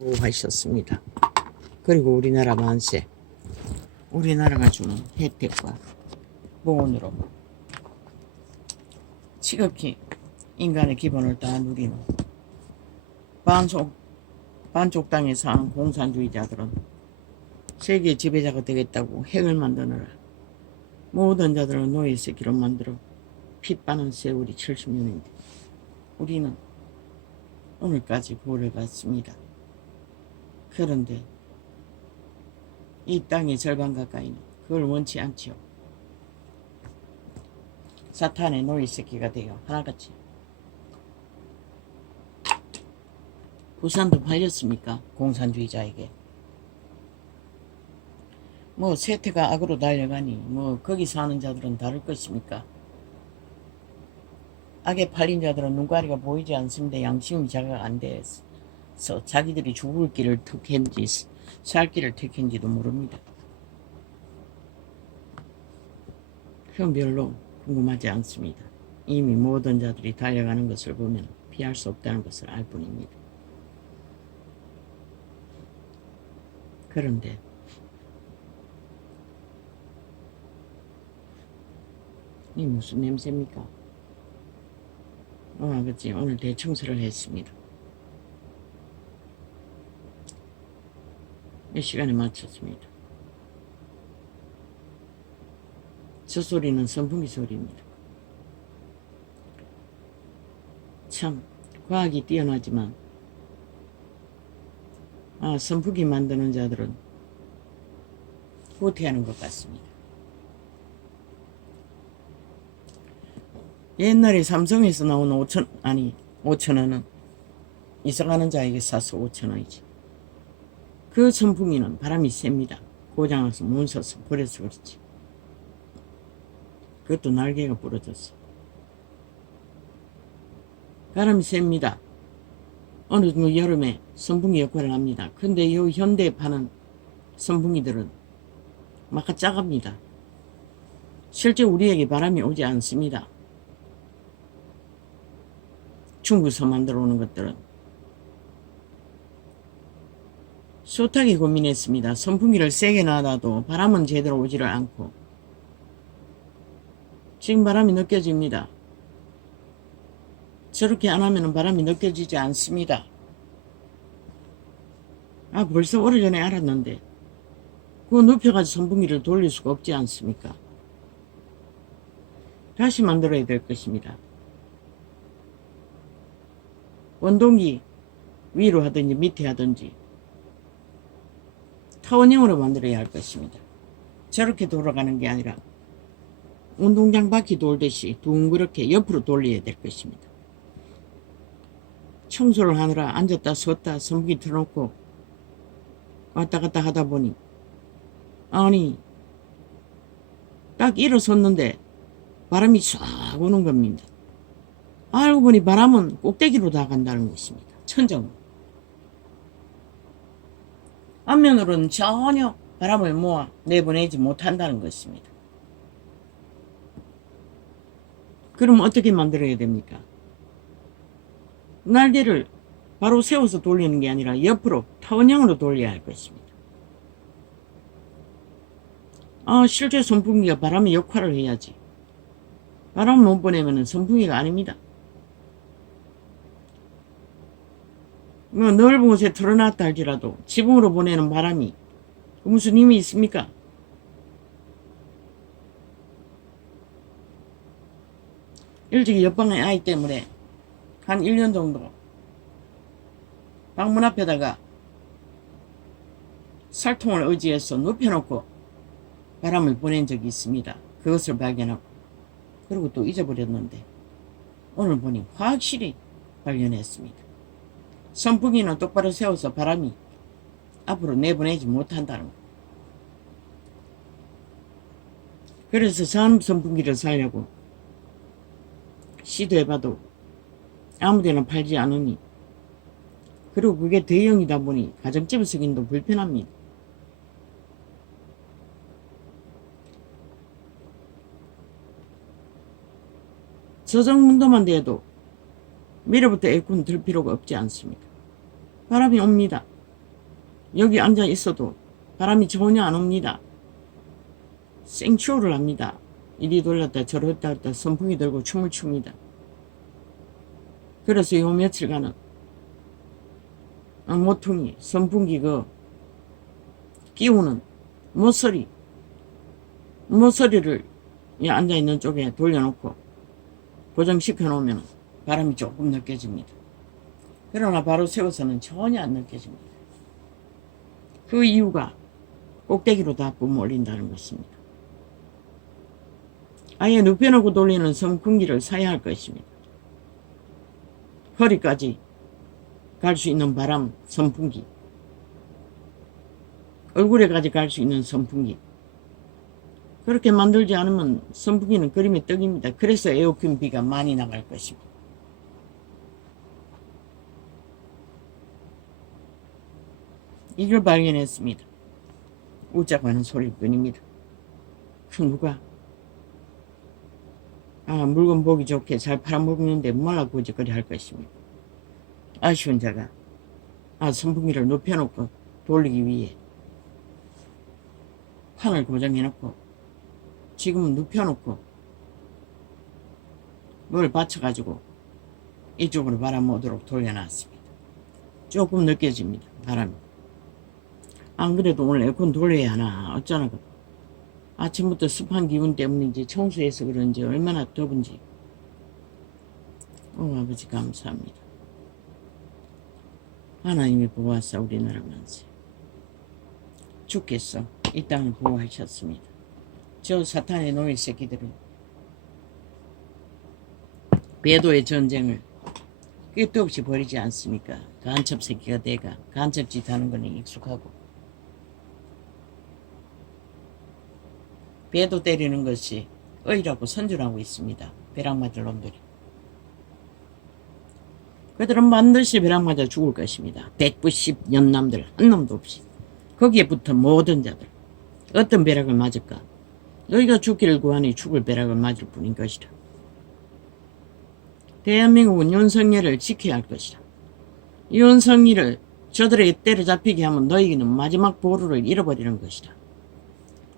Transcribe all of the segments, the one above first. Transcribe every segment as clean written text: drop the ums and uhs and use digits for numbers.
하셨습니다. 그리고 우리나라 만세, 우리나라가 주는 혜택과 보온으로 지극히 인간의 기본을 다 누리는 반쪽 땅에 사는 공산주의자들은 세계 지배자가 되겠다고 핵을 만드느라 모든 자들을 노예 새끼로 만들어 핏바는 세월이 70년인데 우리는 오늘까지 보를 받습니다. 그런데 이 땅의 절반 가까이는 그걸 원치 않지요. 사탄의 노예 새끼가 되어 하나같이 부산도 팔렸습니까? 공산주의자에게. 뭐 세태가 악으로 달려가니 뭐 거기 사는 자들은 다를 것입니까? 악에 팔린 자들은 눈가리가 보이지 않습니다. 양심이 자각 안 돼서 자기들이 죽을 길을 택했는지 살 길을 택했는지도 모릅니다. 그건 별로 궁금하지 않습니다. 이미 모든 자들이 달려가는 것을 보면 피할 수 없다는 것을 알 뿐입니다. 그런데 이 무슨 냄새입니까? 아버지 오늘 대청소를 했습니다. 몇 시간에 마쳤습니다. 저 소리는 선풍기 소리입니다. 참 과학이 뛰어나지만 선풍기 만드는 자들은 후퇴하는 것 같습니다. 옛날에 삼성에서 나온 5,000원은 이사가는 자에게 사서 5,000원이지. 그 선풍기는 바람이 셉니다. 고장나서 못 써서 버려서 그렇지. 그것도 날개가 부러졌어. 바람이 셉니다. 어느 여름에 선풍기 역할을 합니다. 근데 이 현대에 파는 선풍기들은 막 작합니다. 실제 우리에게 바람이 오지 않습니다. 중국에서 만들어 오는 것들은. 숱하게 고민했습니다. 선풍기를 세게 놔놔도 바람은 제대로 오지를 않고 지금 바람이 느껴집니다. 저렇게 안 하면 바람이 느껴지지 않습니다. 벌써 오래전에 알았는데 그거 눕혀가지고 선풍기를 돌릴 수가 없지 않습니까? 다시 만들어야 될 것입니다. 원동기 위로 하든지 밑에 하든지 타원형으로 만들어야 할 것입니다. 저렇게 돌아가는 게 아니라 운동장 바퀴 돌듯이 둥그렇게 옆으로 돌려야 될 것입니다. 청소를 하느라 앉았다 섰다 선풍기 틀어놓고 왔다 갔다 하다 보니 딱 일어섰는데 바람이 싹 오는 겁니다. 알고 보니 바람은 꼭대기로 다 간다는 것입니다. 천정. 앞면으로는 전혀 바람을 모아 내보내지 못한다는 것입니다. 그럼 어떻게 만들어야 됩니까? 날개를 바로 세워서 돌리는 게 아니라 옆으로 타원형으로 돌려야 할 것입니다. 실제 선풍기가 바람의 역할을 해야지. 바람 못 보내면 선풍기가 아닙니다. 넓은 곳에 틀어놨다 할지라도 지붕으로 보내는 바람이 무슨 힘이 있습니까? 일찍이 옆방의 아이 때문에 한 1년 정도 방문 앞에다가 살통을 의지해서 눕혀놓고 바람을 보낸 적이 있습니다. 그것을 발견하고 그리고 또 잊어버렸는데 오늘 보니 확실히 발견했습니다. 선풍기는 똑바로 세워서 바람이 앞으로 내보내지 못한다는 거. 그래서 선풍기를 사려고 시도해봐도 아무데나 팔지 않으니 그리고 그게 대형이다 보니 가정집에 쓰기도 불편합니다. 저 정도만 돼도 미래부터 에어컨 들 필요가 없지 않습니까? 바람이 옵니다. 여기 앉아 있어도 바람이 전혀 안 옵니다. 생추어를 합니다. 이리 돌렸다 저리 갔다 선풍기 들고 춤을 춥니다. 그래서 요 며칠간은 모퉁이 선풍기 그 끼우는 모서리를 이 앉아있는 쪽에 돌려놓고 고정시켜 놓으면 바람이 조금 느껴집니다. 그러나 바로 세워서는 전혀 안 느껴집니다. 그 이유가 꼭대기로 다 뿜어 올린다는 것입니다. 아예 눕혀놓고 돌리는 선풍기를 사야 할 것입니다. 허리까지 갈 수 있는 바람 선풍기, 얼굴에까지 갈 수 있는 선풍기. 그렇게 만들지 않으면 선풍기는 그림의 떡입니다. 그래서 에어컨비가 많이 나갈 것입니다. 이걸 발견했습니다. 웃자고 하는 소리일 뿐입니다. 그 누가 물건 보기 좋게 잘 팔아먹는데 뭐라 고지거리 할 것입니다. 아쉬운 자가 선풍기를 눕혀놓고 돌리기 위해 판을 고정해놓고 지금은 눕혀놓고 뭘 받쳐가지고 이쪽으로 바람 오도록 돌려놨습니다. 조금 느껴집니다. 바람이. 안 그래도 오늘 에어컨 돌려야 하나 어쩌나 아침부터 습한 기운 때문인지 청소해서 그런지 얼마나 더운지. 아버지 감사합니다. 하나님이 보호하사 우리나라 만세. 주께서 이 땅을 보호하셨습니다. 저 사탄의 노예 새끼들은 배도의 전쟁을 끝도 없이 벌이지 않습니까? 간첩 새끼가 돼가 간첩짓 하는 거는 익숙하고 배도 때리는 것이 의라고 선전하고 있습니다. 벼락 맞을 놈들이. 그들은 반드시 벼락 맞아 죽을 것입니다. 190 연남들 한 놈도 없이. 거기에 붙은 모든 자들. 어떤 벼락을 맞을까? 너희가 죽기를 구하니 죽을 벼락을 맞을 뿐인 것이라. 대한민국은 윤석열을 지켜야 할 것이라. 윤석열을 저들에게 때려잡히게 하면 너희는 마지막 보루를 잃어버리는 것이라.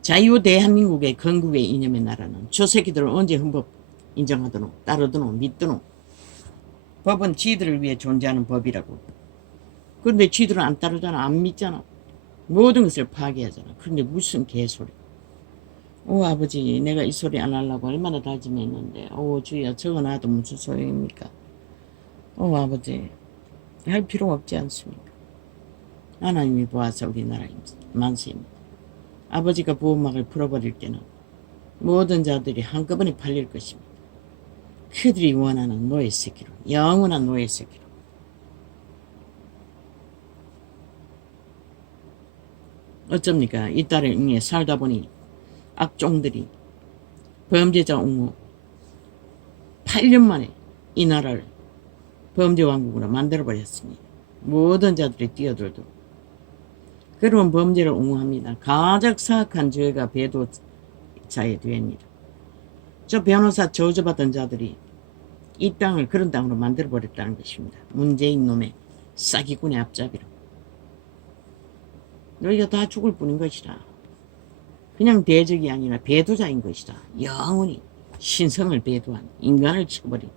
자유 대한민국의 건국의 이념의 나라는 저 새끼들을 언제 헌법 인정하더노, 따르더노, 믿더노. 법은 지들을 위해 존재하는 법이라고. 그런데 지들은 안 따르잖아, 안 믿잖아. 모든 것을 파괴하잖아. 그런데 무슨 개소리. 아버지, 내가 이 소리 안 하려고 얼마나 다짐했는데. 주여, 적어놔도 무슨 소용입니까? 아버지, 할 필요 없지 않습니까? 하나님이 보아서 우리나라 만세입니다. 아버지가 보호막을 풀어버릴 때는 모든 자들이 한꺼번에 팔릴 것입니다. 그들이 원하는 노예 새끼로, 영원한 노예 새끼로. 어쩝니까? 이 땅에 살다 보니 악종들이 범죄자 옹호 8년 만에 이 나라를 범죄왕국으로 만들어버렸습니다. 모든 자들이 뛰어들도록. 그러면 범죄를 옹호합니다. 가장 사악한 죄가 배도자의 죄입니다. 저 변호사 저주받은 자들이 이 땅을 그런 땅으로 만들어버렸다는 것입니다. 문재인 놈의 싸기꾼의 앞잡이로. 너희가 다 죽을 뿐인 것이라. 그냥 대적이 아니라 배도자인 것이다. 영원히 신성을 배도한 인간을 쳐버린,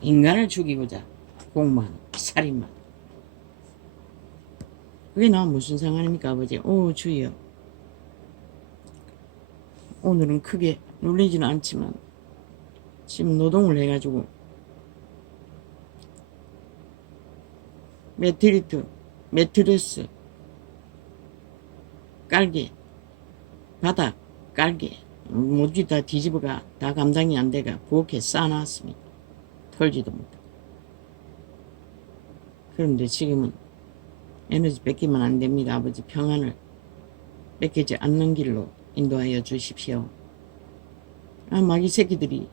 인간을 죽이고자 공무한 살인마. 그게 나 무슨 상관입니까 아버지? 주여, 오늘은 크게 놀리지는 않지만 지금 노동을 해가지고 매트리스 깔개, 바닥 깔개 모두 다 뒤집어가 다 감당이 안 돼가 부엌에 쌓아놨습니다. 털지도 못하고. 그런데 지금은 에너지 뺏기면 안 됩니다. 아버지, 평안을 뺏기지 않는 길로 인도하여 주십시오. 마귀 새끼들이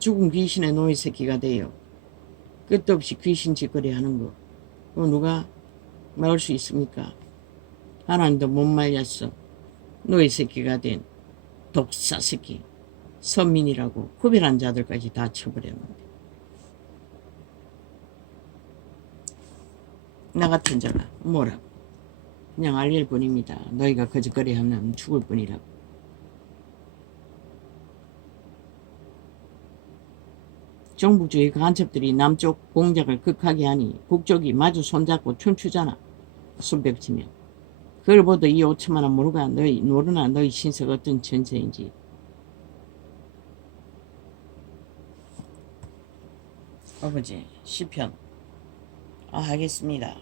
죽은 귀신의 노예 새끼가 돼요. 끝도 없이 귀신 짓거리 하는 거. 그거 누가 막을 수 있습니까? 하나님도 못 말렸어. 노예 새끼가 된 독사 새끼, 선민이라고 구별한 자들까지 다 쳐버렸는데. 나 같은 자가 뭐라고. 그냥 알릴 뿐입니다. 너희가 거짓거리 하면 죽을 뿐이라고. 정부주의 간첩들이 남쪽 공작을 극하게 하니 북쪽이 마주 손잡고 춤추잖아. 손뼉치며. 그걸 보도 이 5천만 원 모르가 너희 모르나 너희 신세가 어떤 전세인지. 아버지 시편 하겠습니다.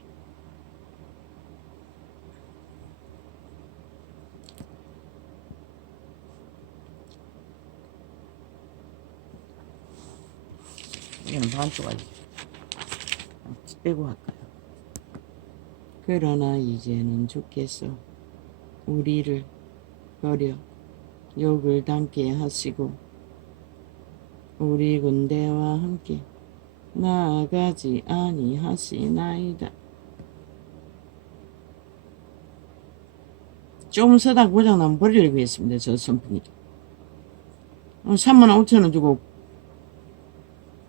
이건 반쪽까지 빼고 할까요? 그러나 이제는 주께서 우리를 버려 욕을 담게 하시고 우리 군대와 함께 나아가지 아니하시나이다. 좀 쓰다 고장나면 버리려고 했습니다. 저 선풍기 35,000원 주고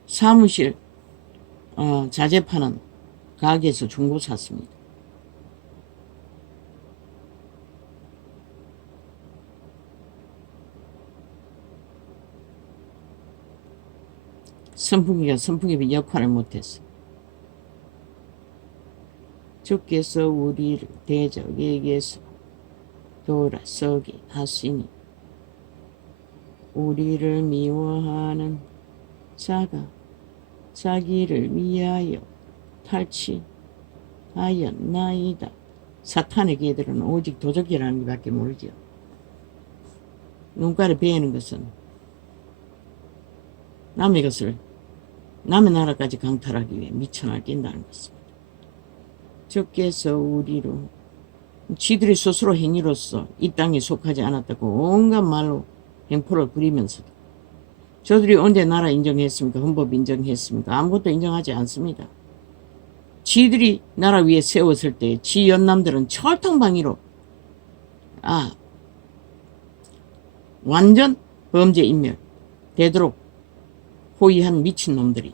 사무실 자재 파는 가게에서 중고 샀습니다. 선풍기가 선풍기 역할을 못했어. 주께서 우리를 대적에게서 돌아서게 하시니 우리를 미워하는 자가 자기를 위하여 탈취하였나이다. 사탄의 개들은 오직 도적이라는 것밖에 모르죠. 눈가를 베는 것은 남의 것을 남의 나라까지 강탈하기 위해 미천을 낀다는 것입니다. 주께서 우리로 지들이 스스로 행위로서 이 땅에 속하지 않았다고 온갖 말로 행포를 부리면서도 저들이 언제 나라 인정했습니까? 헌법 인정했습니까? 아무것도 인정하지 않습니다. 지들이 나라 위에 세웠을 때 지 연남들은 철통방위로 완전 범죄 인멸 되도록 호위한 미친놈들이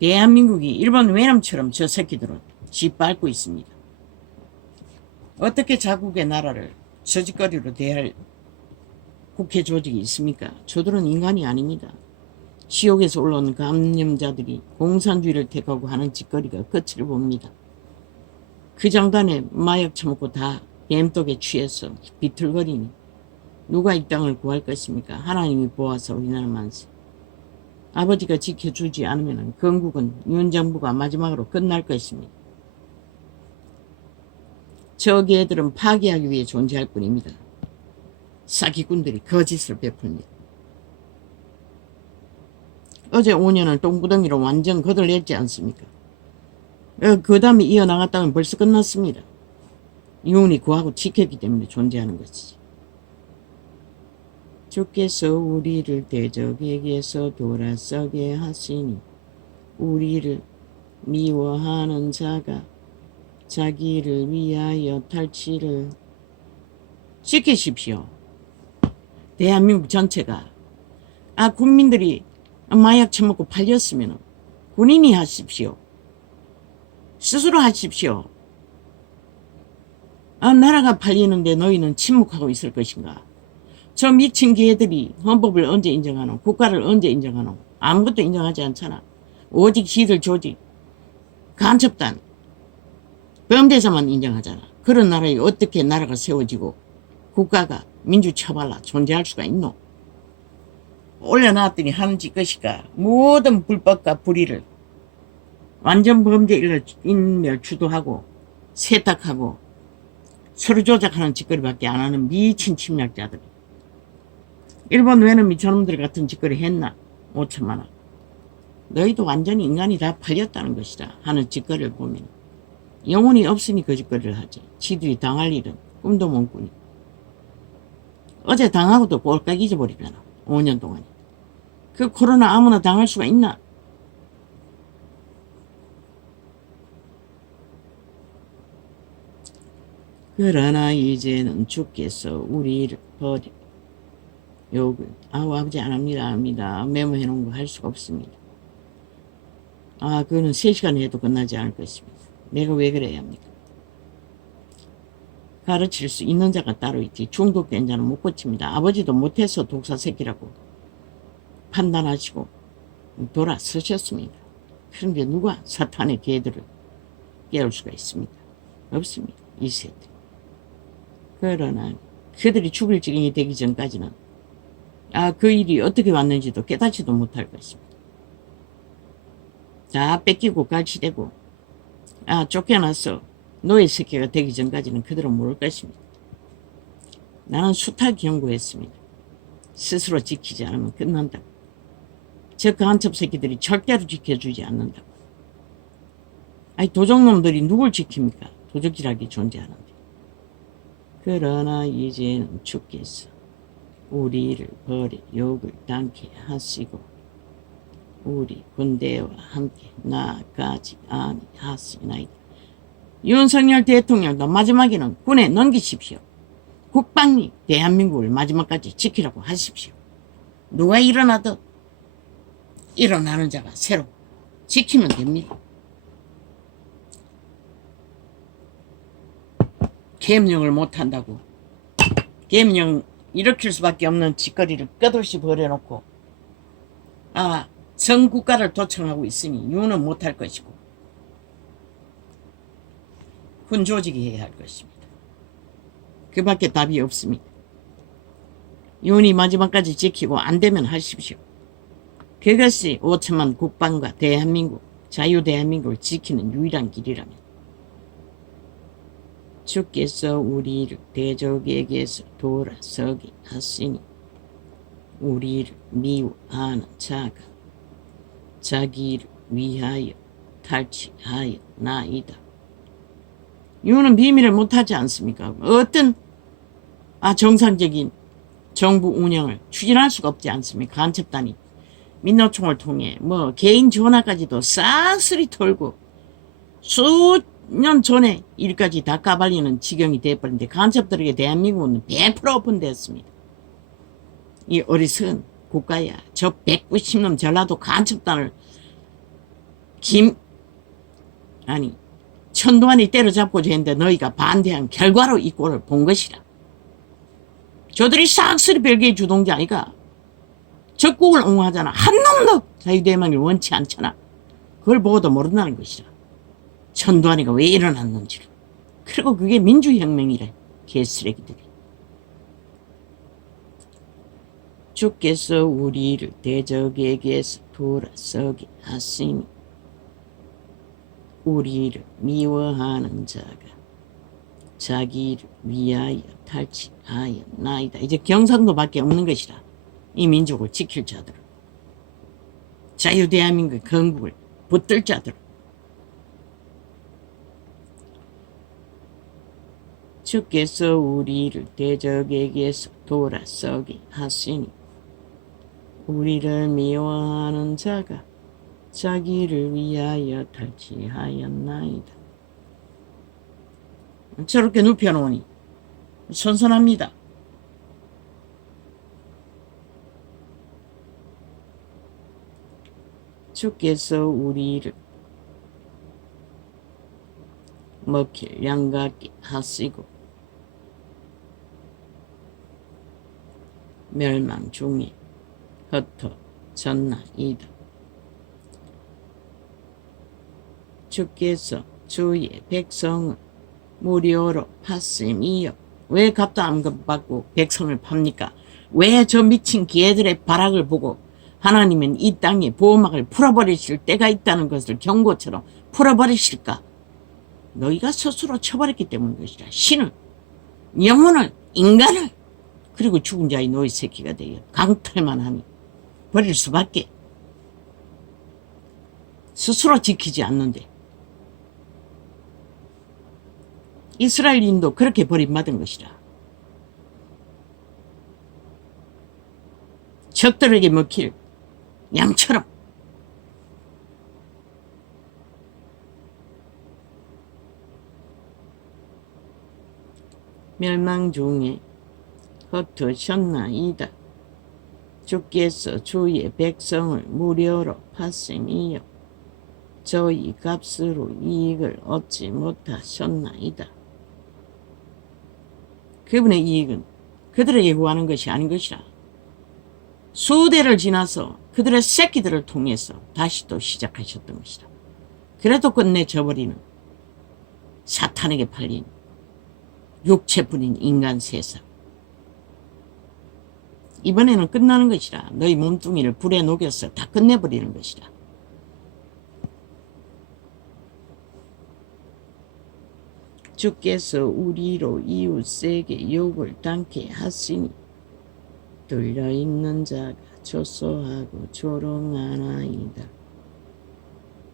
대한민국이 일본 외남처럼 저 새끼들은 짓밟고 있습니다. 어떻게 자국의 나라를 저짓거리로 대할 국회 조직이 있습니까? 저들은 인간이 아닙니다. 지옥에서 올라오는 감염자들이 공산주의를 택하고 하는 짓거리가 끝을 봅니다. 그 장단에 마약 처먹고 다 뱀독에 취해서 비틀거리니 누가 이 땅을 구할 것입니까? 하나님이 보아서 우리나라 만세. 아버지가 지켜주지 않으면 건국은 윤 정부가 마지막으로 끝날 것입니다. 저 개들은 파괴하기 위해 존재할 뿐입니다. 사기꾼들이 거짓을 베풉니다. 어제 5년을 똥구덩이로 완전 거들냈지 않습니까? 그 다음에 이어나갔다면 벌써 끝났습니다. 윤이 구하고 지켰기 때문에 존재하는 것이지. 주께서 우리를 대적에게서 돌아서게 하시니 우리를 미워하는 자가 자기를 위하여 탈취를 시키십시오. 대한민국 전체가 국민들이 마약 처먹고 팔렸으면 군인이 하십시오. 스스로 하십시오. 나라가 팔리는데 너희는 침묵하고 있을 것인가? 저 미친 개들이 헌법을 언제 인정하노? 국가를 언제 인정하노? 아무것도 인정하지 않잖아. 오직 지들 조직, 간첩단, 범죄자만 인정하잖아. 그런 나라에 어떻게 나라가 세워지고 국가가 민주처발라 존재할 수가 있노? 올려놨더니 하는 짓 것이가 모든 불법과 불의를 완전 범죄 인멸 주도하고 세탁하고 서류 조작하는 짓거리밖에 안 하는 미친 침략자들. 일본 외놈이 저놈들 같은 짓거리 했나? 5천만 원. 너희도 완전히 인간이 다 팔렸다는 것이다 하는 짓거리를 보면 영혼이 없으니 그 짓거리를 하지. 지들이 당할 일은 꿈도 못 꾸니. 어제 당하고도 꼴깍 잊어버리잖아. 5년 동안. 그 코로나 아무나 당할 수가 있나? 그러나 이제는 주께서 우리를 버려 욕을 아버지 안 합니다. 메모해 놓은 거 할 수가 없습니다. 그거는 3시간 해도 끝나지 않을 것입니다. 내가 왜 그래야 합니까? 가르칠 수 있는 자가 따로 있지 중독된 자는 못 고칩니다. 아버지도 못해서 독사 새끼라고 판단하시고 돌아서셨습니다. 그런데 누가 사탄의 개들을 깨울 수가 있습니까? 없습니다. 이 세대. 그러나 그들이 죽을 지경이 되기 전까지는 그 일이 어떻게 왔는지도 깨닫지도 못할 것입니다. 다 뺏기고 갈취되고 쫓겨나서 노예 새끼가 되기 전까지는 그들은 모를 것입니다. 나는 숱하게 경고했습니다. 스스로 지키지 않으면 끝난다고. 저 간첩 새끼들이 절대로 지켜주지 않는다고. 도적놈들이 누굴 지킵니까? 도적질하게 존재하는데. 그러나 이제는 주께서 우리를 버려 욕을 당케 하시고 우리 군대와 함께 나아가지 아니하시나이다. 윤석열 대통령도 마지막에는 군에 넘기십시오. 국방이 대한민국을 마지막까지 지키라고 하십시오. 누가 일어나든 일어나는 자가 새로 지키면 됩니다. 계엄령을 못한다고 계엄령 일으킬 수밖에 없는 짓거리를 끝없이 벌여놓고 전 국가를 도청하고 있으니 윤은 못할 것이고 군 조직이 해야 할 것입니다. 그 밖에 답이 없습니다. 윤이 마지막까지 지키고 안 되면 하십시오. 그것이 5천만 국방과 대한민국, 자유 대한민국을 지키는 유일한 길이라면 주께서 우리를 대적에게서 돌아서게 하시니 우리를 미워하는 자가 자기를 위하여 탈취하였나이다. 윤은 비밀을 못하지 않습니까? 어떤 정상적인 정부 운영을 추진할 수가 없지 않습니까? 간첩단이 민노총을 통해 개인 전화까지도 싹쓸이 털고 수년 전에 일까지 다 까발리는 지경이 돼버린데 간첩들에게 대한민국은 100% 오픈되었습니다. 이 어리석은 국가야. 저 190년 전라도 간첩단을 천도환이 때려잡고자 했는데 너희가 반대한 결과로 이 꼴을 본 것이라. 저들이 싹쓸이 별개의 주동자 아이가. 적국을 옹호하잖아. 한 놈도 자유대한민국을 원치 않잖아. 그걸 보고도 모른다는 것이라. 천도환이가 왜 일어났는지를. 그리고 그게 민주혁명이래. 개쓰레기들이. 주께서 우리를 대적에게서 돌아서게 하시니 우리를 미워하는 자가 자기를 위하여 탈취하였나이다. 이제 경상도밖에 없는 것이라. 이 민족을 지킬 자들, 자유대한민국의 건국을 붙들 자들. 주께서 우리를 대적에게서 돌아서게 하시니 우리를 미워하는 자가 자기를 위하여 탈취하였나이다. 저렇게 눕혀놓으니 선선합니다. 주께서 우리를 먹힐 양 같게 하시고 멸망 중에 흩어졌나이다. 주께서 주의 백성을 무료로 팠음이요. 왜 값도 안 받고 백성을 팝니까? 왜 저 미친 개들의 발악을 보고 하나님은 이 땅에 보호막을 풀어버리실 때가 있다는 것을 경고처럼 풀어버리실까? 너희가 스스로 쳐버렸기 때문인 것이라. 신을, 영혼을, 인간을, 그리고 죽은 자의 노예 새끼가 되어 강탈만 하니 버릴 수밖에. 스스로 지키지 않는데. 이스라엘인도 그렇게 버림받은 것이라. 적들에게 먹힐 양처럼. 멸망 중에 흩으셨나이다. 주께서 주의 백성을 무료로 팠음이요. 저희 값으로 이익을 얻지 못하셨나이다. 그분의 이익은 그들에게 구하는 것이 아닌 것이라. 수대를 지나서 그들의 새끼들을 통해서 다시 또 시작하셨던 것이다. 그래도 끝내 져버리는 사탄에게 팔린 육체뿐인 인간 세상. 이번에는 끝나는 것이라. 너희 몸뚱이를 불에 녹여서 다 끝내버리는 것이라. 주께서 우리로 이웃에게 욕을 당케 하시니 뚫려있는 자가 조소하고 조롱하나이다.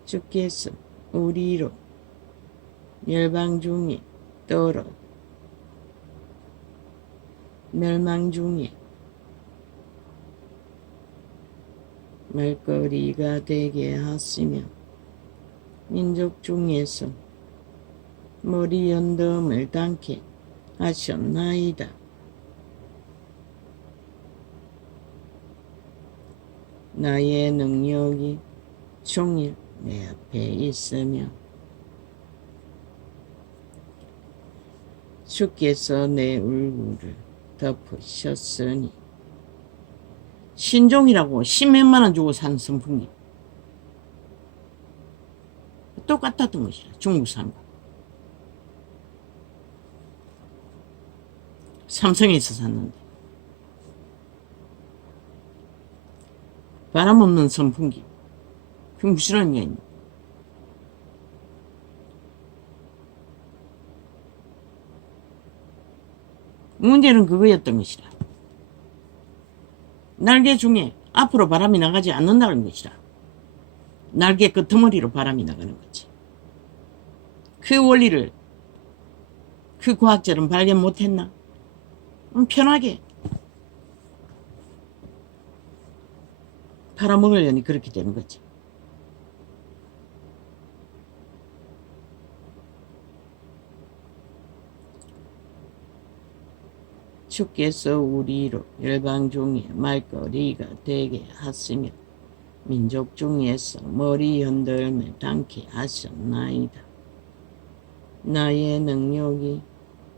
주께서 우리로 멸망 중에 말거리가 되게 하시며 민족 중에서 머리 연덤을 당케 하셨나이다. 나의 능력이 종일 내 앞에 있으며 주께서 내 얼굴을 덮으셨으니. 신종이라고 10몇만 원 주고 산 선풍기 똑같았던 것이라. 중국산 거. 삼성에서 샀는데 바람 없는 선풍기. 그게 무슨 의미가 있냐. 문제는 그거였던 것이라. 날개 중에 앞으로 바람이 나가지 않는다는 것이라. 날개 끄트머리로 바람이 나가는 거지. 그 원리를 그 과학자는 발견 못했나? 편하게 팔아먹으려니 그렇게 되는 거지. 주께서 우리로 열방 중에 말거리가 되게 하시며 민족 중에서 머리 흔들며 당케 하셨나이다. 나의 능력이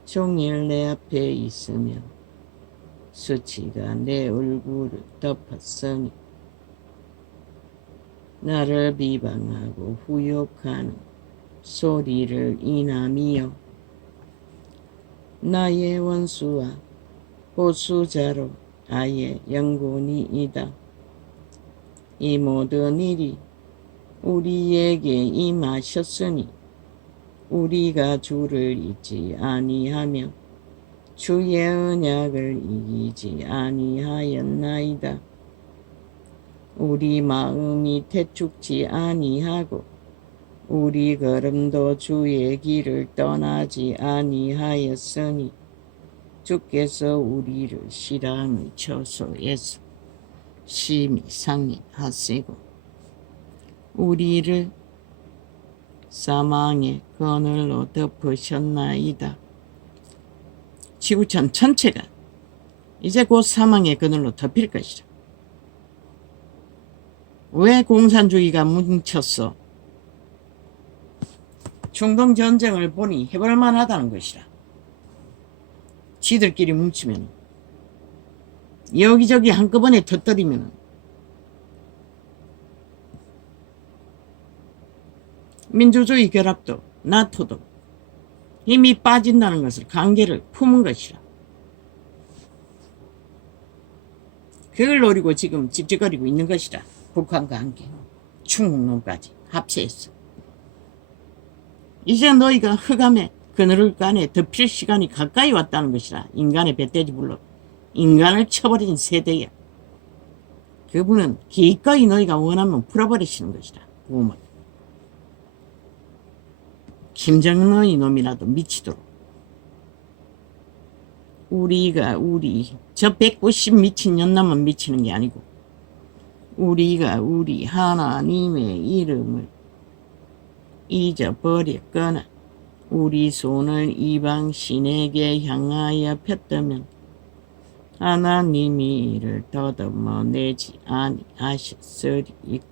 종일 내 앞에 있으며 수치가 내 얼굴을 덮었으니 나를 비방하고 후욕하는 소리를 인하미여 나의 원수와 보수자로 아예 영군이이다. 이 모든 일이 우리에게 임하셨으니 우리가 주를 잊지 아니하며 주의 언약을 이기지 아니하였나이다. 우리 마음이 태축지 아니하고 우리 걸음도 주의 길을 떠나지 아니하였으니 주께서 우리를 실함의 처소에서 심히 상해하시고 우리를 사망의 그늘로 덮으셨나이다. 지구촌 전체가 이제 곧 사망의 그늘로 덮일 것이다. 왜 공산주의가 뭉쳤어? 중동 전쟁을 보니 해볼만 하다는 것이라. 지들끼리 뭉치면 여기저기 한꺼번에 터뜨리면 민주주의 결합도 나토도 힘이 빠진다는 것을 관계를 품은 것이라. 그걸 노리고 지금 찝찝거리고 있는 것이라. 북한과 함께 중국놈까지 합세했어. 이제 너희가 흑암의 그늘을 간에 덮일 시간이 가까이 왔다는 것이라. 인간의 배돼지 불로 인간을 쳐버린 세대야. 그분은 기꺼이 너희가 원하면 풀어버리시는 것이라. 부모를. 김정은의 놈이라도 미치도록. 저 190 미친년놈은 미치는 게 아니고 우리가 우리 하나님의 이름을 잊어버렸거나 우리 손을 이방 신에게 향하여 폈다면 하나님이 이를 더듬어 내지 아니하셨으리이까.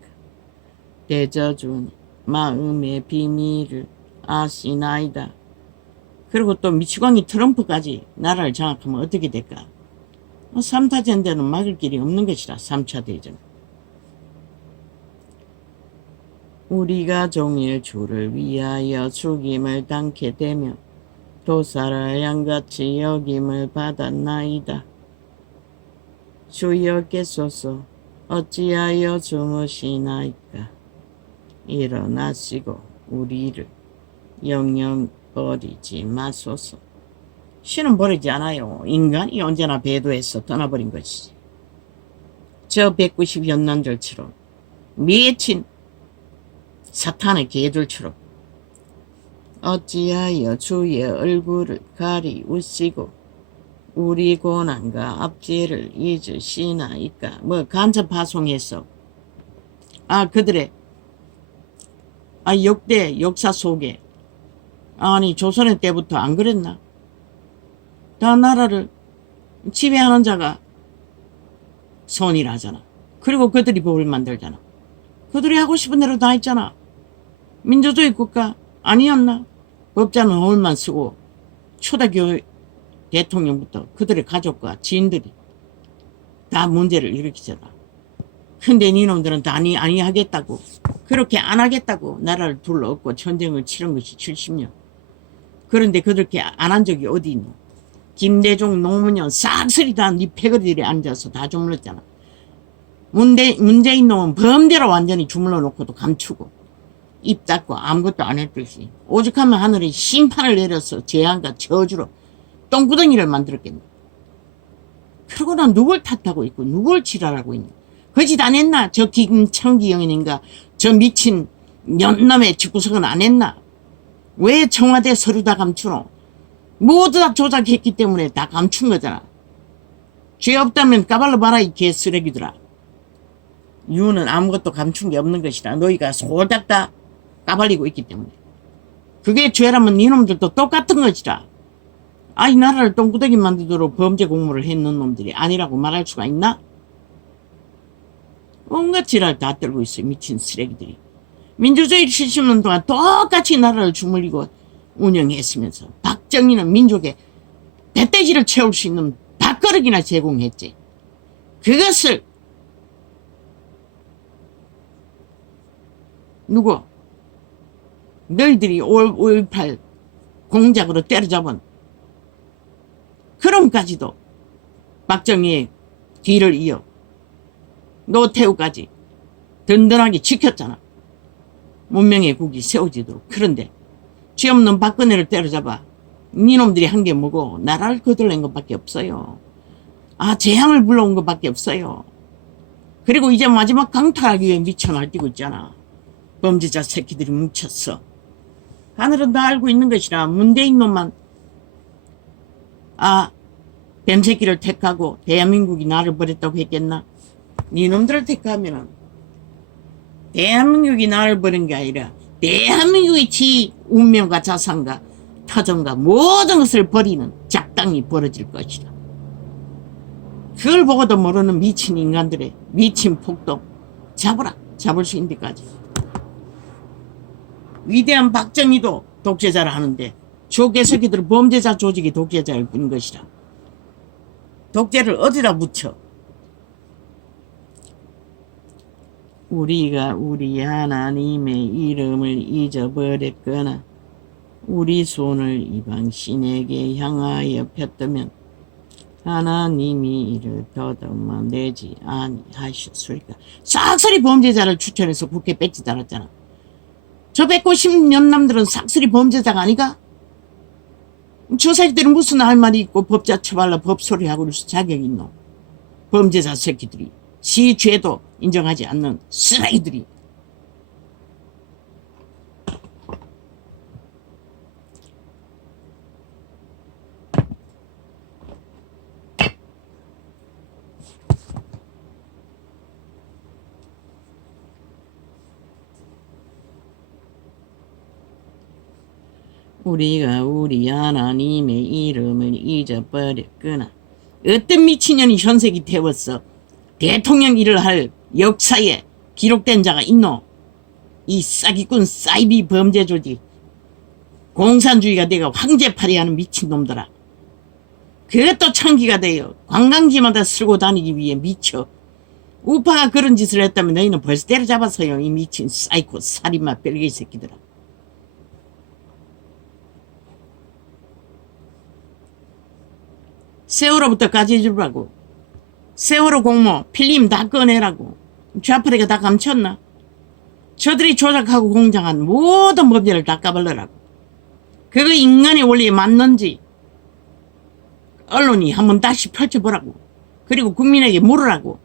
대저주니 마음의 비밀을 아시나이다. 그리고 또 미치광이 트럼프까지 나라를 장악하면 어떻게 될까? 3차 전대는 막을 길이 없는 것이라. 3차 대전. 우리가 종일 주를 위하여 죽임을 당케 되며 도사를 양같이 여김을 받았나이다. 주여께서서 어찌하여 주무시나이까? 일어나시고 우리를 영영 버리지 마소서. 신은 버리지 않아요. 인간이 언제나 배도해서 떠나버린 것이지. 저 190여 년들처럼 미친 사탄의 개들처럼 어찌하여 주의 얼굴을 가리우시고 우리 고난과 압제를 잊으시나이까. 간접 파송해서 그들의 역대 역사 속에 조선의 때부터 안 그랬나? 다 나라를 지배하는 자가 선이라잖아. 그리고 그들이 법을 만들잖아. 그들이 하고 싶은 대로 다 했잖아. 민주주의 국가 아니었나? 법자는 얼만 쓰고 초대교회 대통령부터 그들의 가족과 지인들이 다 문제를 일으키잖아. 근데 니놈들은 다 아니 하겠다고, 그렇게 안 하겠다고 나라를 둘러엎고 전쟁을 치른 것이 70년. 그런데 그렇게 안 한 적이 어디 있노? 김대중, 노무현 싹쓸이 다 니 패거리들이 앉아서 다 주물렀잖아. 문재인 놈은 범대로 완전히 주물러 놓고도 감추고 입 닫고 아무것도 안 했듯이 오죽하면 하늘이 심판을 내려서 재앙과 저주로 똥구덩이를 만들었겠네. 그러고 난 누굴 탓하고 있고 누굴 지랄하고 있냐. 그 짓 안 했나? 저 김창기 영인인가 저 미친 년놈의 집구석은 안 했나? 왜 청와대 서류 다 감추노? 모두 다 조작했기 때문에 다 감춘 거잖아. 죄 없다면 까발로 봐라 이 개쓰레기들아. 이유는 아무것도 감춘 게 없는 것이라. 너희가 솔닥 다 까발리고 있기 때문에. 그게 죄라면 니놈들도 똑같은 것이라. 이 나라를 똥구덩이 만들도록 범죄 공모를 했는 놈들이 아니라고 말할 수가 있나? 온갖 지랄 다 떨고 있어. 미친 쓰레기들이. 민주주의 70년 동안 똑같이 나라를 주물리고 운영했으면서 박정희는 민족의 배돼지를 채울 수 있는 밥그릇이나 제공했지. 그것을 누구? 너희들이 5.18 공작으로 때려잡은 그럼까지도 박정희의 뒤를 이어 노태우까지 든든하게 지켰잖아. 문명의 국이 세워지도록. 그런데 죄 없는 박근혜를 때려잡아 니놈들이 한 게 뭐고 나라를 거들낸 것밖에 없어요. 재앙을 불러온 것밖에 없어요. 그리고 이제 마지막 강탈하기 위해 미쳐 날뛰고 있잖아. 범죄자 새끼들이 뭉쳤어. 하늘은 다 알고 있는 것이라. 문재인 놈만 뱀새끼를 택하고 대한민국이 나를 버렸다고 했겠나? 니놈들을 택하면은 대한민국이 나를 버린 게 아니라 대한민국의 지 운명과 자산과 터전과 모든 것을 버리는 작당이 벌어질 것이다. 그걸 보고도 모르는 미친 인간들의 미친 폭동 잡으라. 잡을 수 있는 데까지. 위대한 박정희도 독재자를 하는데 저 개새끼들은 범죄자 조직이 독재자일 뿐인 것이라. 독재를 어디다 묻혀? 우리가 우리 하나님의 이름을 잊어버렸거나 우리 손을 이방 신에게 향하여 폈다면 하나님이 이를 더듬어 내지 아니하셨으리까. 싹쓸이 범죄자를 추천해서 국회 뺏지 달았잖아. 저 190년 남들은 싹쓸이 범죄자가 아니가? 저 새끼들은 무슨 할 말이 있고 법자 처발로 법소리하고 그래서 자격이 있노? 범죄자 새끼들이. 시 죄도 인정하지 않는 쓰레기들이. 우리가 우리 하나님의 이름을 잊어버렸구나. 어떤 미친년이 현색이 태웠어? 대통령 일을 할 역사에 기록된 자가 있노? 이 사기꾼 사이비 범죄 조직 공산주의가 내가 황제팔이하는 미친놈들아. 그것도 창기가 돼요. 관광지마다 쓸고 다니기 위해 미쳐. 우파가 그런 짓을 했다면 너희는 벌써 때려잡았어요. 이 미친 사이코 살인마 뺄개 새끼들아. 세월호부터 까지해주라고. 세월호 공모 필름 다 꺼내라고. 좌파리가 다 감췄나? 저들이 조작하고 공작한 모든 범죄를 다 까발려라고. 그거 인간의 원리에 맞는지 언론이 한번 다시 펼쳐보라고. 그리고 국민에게 물으라고.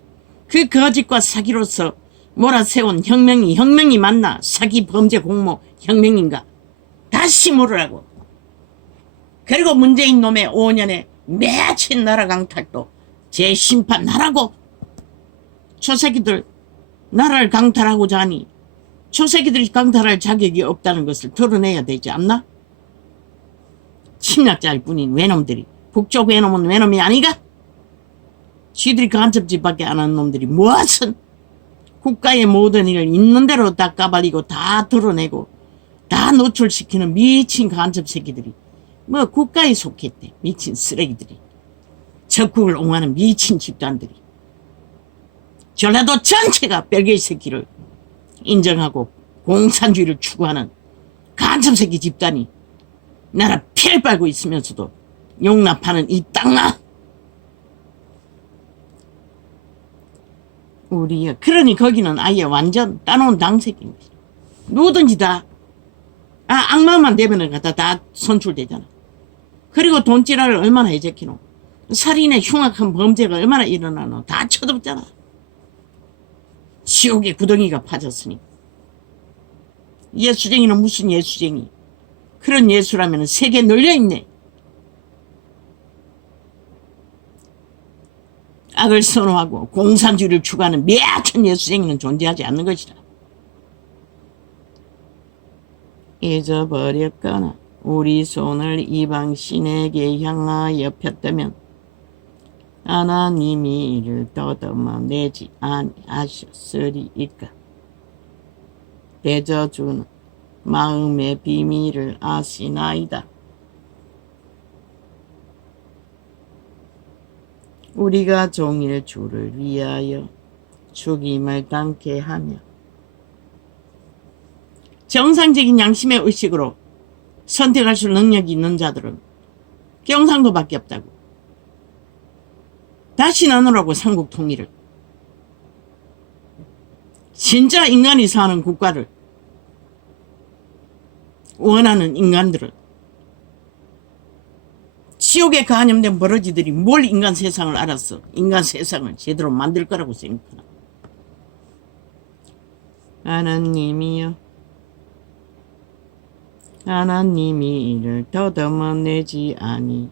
그 거짓과 사기로서 몰아세운 혁명이 맞나? 사기 범죄 공모 혁명인가? 다시 물으라고. 그리고 문재인 놈의 5년의 매친 나라 강탈도 재심판하라고. 초새끼들 나라를 강탈하고자 하니 초새끼들이 강탈할 자격이 없다는 것을 드러내야 되지 않나? 침략자일 뿐인 외놈들이. 북쪽 외놈은 외놈이 아니가? 지들이 간첩짓밖에 안 하는 놈들이 무엇은 국가의 모든 일을 있는 대로 다 까발리고 다 드러내고 다 노출시키는 미친 간첩 새끼들이 뭐 국가에 속했대. 미친 쓰레기들이. 적국을 옹호하는 미친 집단들이. 전라도 전체가 뺄개 새끼를 인정하고 공산주의를 추구하는 간첩 새끼 집단이 나라 피를 빨고 있으면서도 용납하는 이 땅아. 우리야. 그러니 거기는 아예 완전 따놓은 당새끼입니다. 누구든지 다 악마만 되면은 갖다 다 선출되잖아. 그리고 돈지랄을 얼마나 해제키노. 살인의 흉악한 범죄가 얼마나 일어나노. 다 쳐들었잖아. 지옥의 구덩이가 파졌으니. 예수쟁이는 무슨 예수쟁이. 그런 예수라면 세계에 널려있네. 악을 선호하고 공산주의를 추구하는 매악한 예수쟁이는 존재하지 않는 것이다. 잊어버렸거나 우리 손을 이방신에게 향하여 폈다면 하나님이 이를 더듬어내지 아니하셨으리이까. 대저주는 마음의 비밀을 아시나이다. 우리가 종일 주를 위하여 죽임을 당케 하며 정상적인 양심의 의식으로 선택할 수 능력이 있는 자들은 경상도밖에 없다고. 다시 나누라고 삼국 통일을. 진짜 인간이 사는 국가를 원하는 인간들은 지옥에 간염된 버러지들이 뭘 인간 세상을 알았어. 인간 세상을 제대로 만들 거라고 생각하나. 하나님이여, 하나님이 이를 더듬어내지 아니